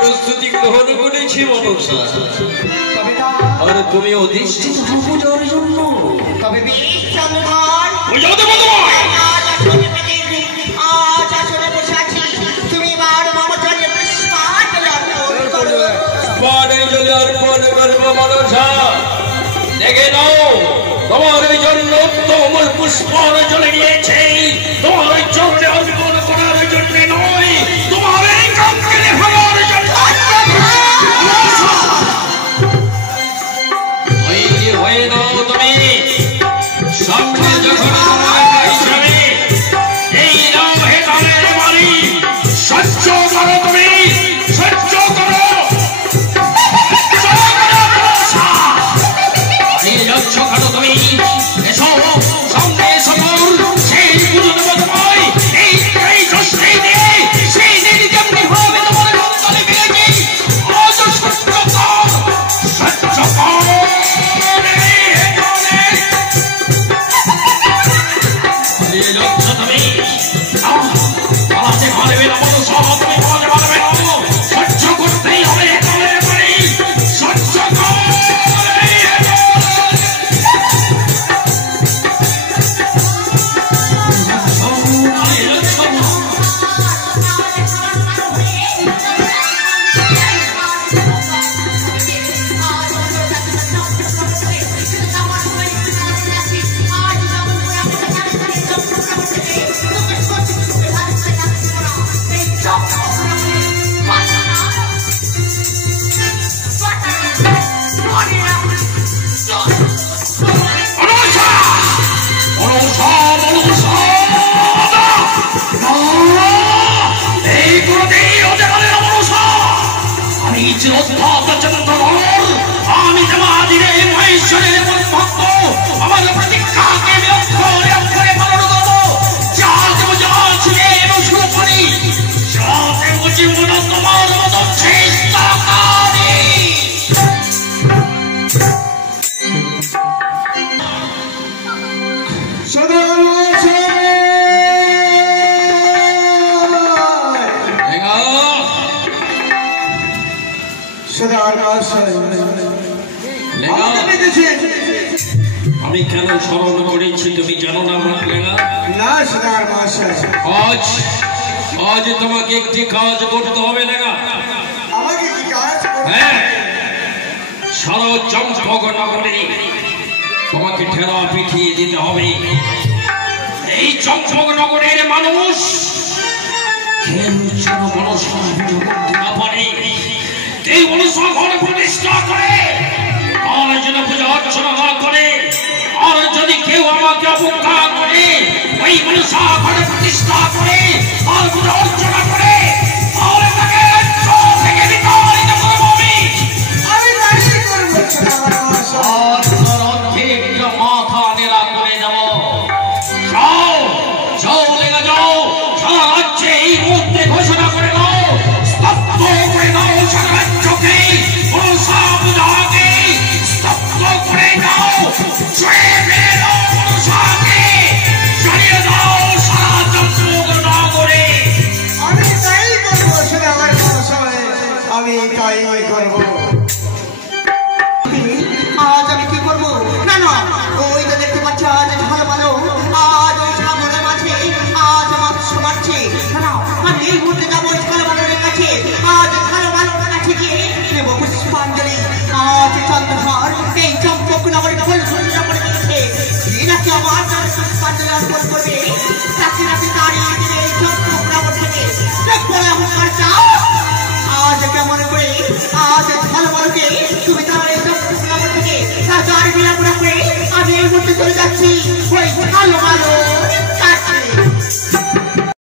প্রস্তুতি গ্রহণ করেছি মনসা, আর তুমি অধিষ্ঠিত পূজার জন্য। দেখে নাও, তোমার জন্য তোমার পুষ্পর চলে গিয়েছে, তোমার চোখে অর্পণ করার জন্য নয়, তোমার এই কামকে হওয়ার জন্য। হয়ে নাও তুমি সামনে যখন হিসাবে এই নাম হেতালের বাড়ি সহ্য করো, তুমি সহ্য করো। তুমি এসো সামনে এসো, সেই পুজো দেবো তোমায়, এই জশ্রী দিয়ে সেই দিন যেমনি হবে তোমার অন্তরে পেয়েছি। আজ সহ্য কর, সহ্য কর। তুমি পালাতে পারবে না, বলো সব তুমি পালাতে পারবে না, সহ্য করতেই হবে। সহ্য কর। আমি তোমাদের মহেশ্বরের ভক্ত, আমার প্রতিজ্ঞাকে অক্ষরে অক্ষরে পালন করবো। যা দেব যা ছিলে শুরু করি, যা দেব জীবন তোমার মতো চেষ্টাকারী। আমি কেন স্মরণ করেছি তুমি জানো না? আজ তোমাকে একটি কাজ করতে হবে। লেগা চম্পকনগরে তোমাকে ঠেলা পিঠিয়ে দিতে হবে। এই চম্পকনগরের মানুষ কেউ যেন মনসা পুজো করতে না পারে, কেউ মনসা ঘর প্রতিষ্ঠা করে আর যেন পূজা অর্চনা না করে, আর যদি কেউ আমাকে অবজ্ঞা করে ওই মনসা ঘর প্রতিষ্ঠা করে আর পূজা অর্চনা করে তাহলে তাকে থেকে বিতাড়িত করবো আমি তাই করবো। মাথা নেড়া করে দেব। যাও যাও লেগে যাও, সারা রাজ্যে এই মুহূর্তে ঘোষণা করে দাও, স্তব্ধ করে দাও সারা রাজ্যকে, মনসা পূজাকে স্তব্ধ করে দাও, ছুঁয়ে ফেলে দাও মনসাকে, জানিয়ে দাও সারা চম্পকনগরে। আমি তাই করবো সেটা আমার মহাশয়, আমি তাই করবো। আজ আমি কি করবো? না না, ওই তো দেখতে পাচ্ছি আজ ভালো ভালো, আজ ওই সাগরের মাঝে আজ মাংস মারছে। না আমি এই মুহূর্তে যাবো ওই ভালো ভালোর কাছে, আজ ভালো ভালোর কাছে গিয়ে নেব পুষ্পাঞ্জলি। আজ চন্দ্রধর এই চম্পকনগরে ফুল ঘোষণা করে দিয়েছে, এনাকে আমার পুষ্পাঞ্জলি অর্পণ করবে।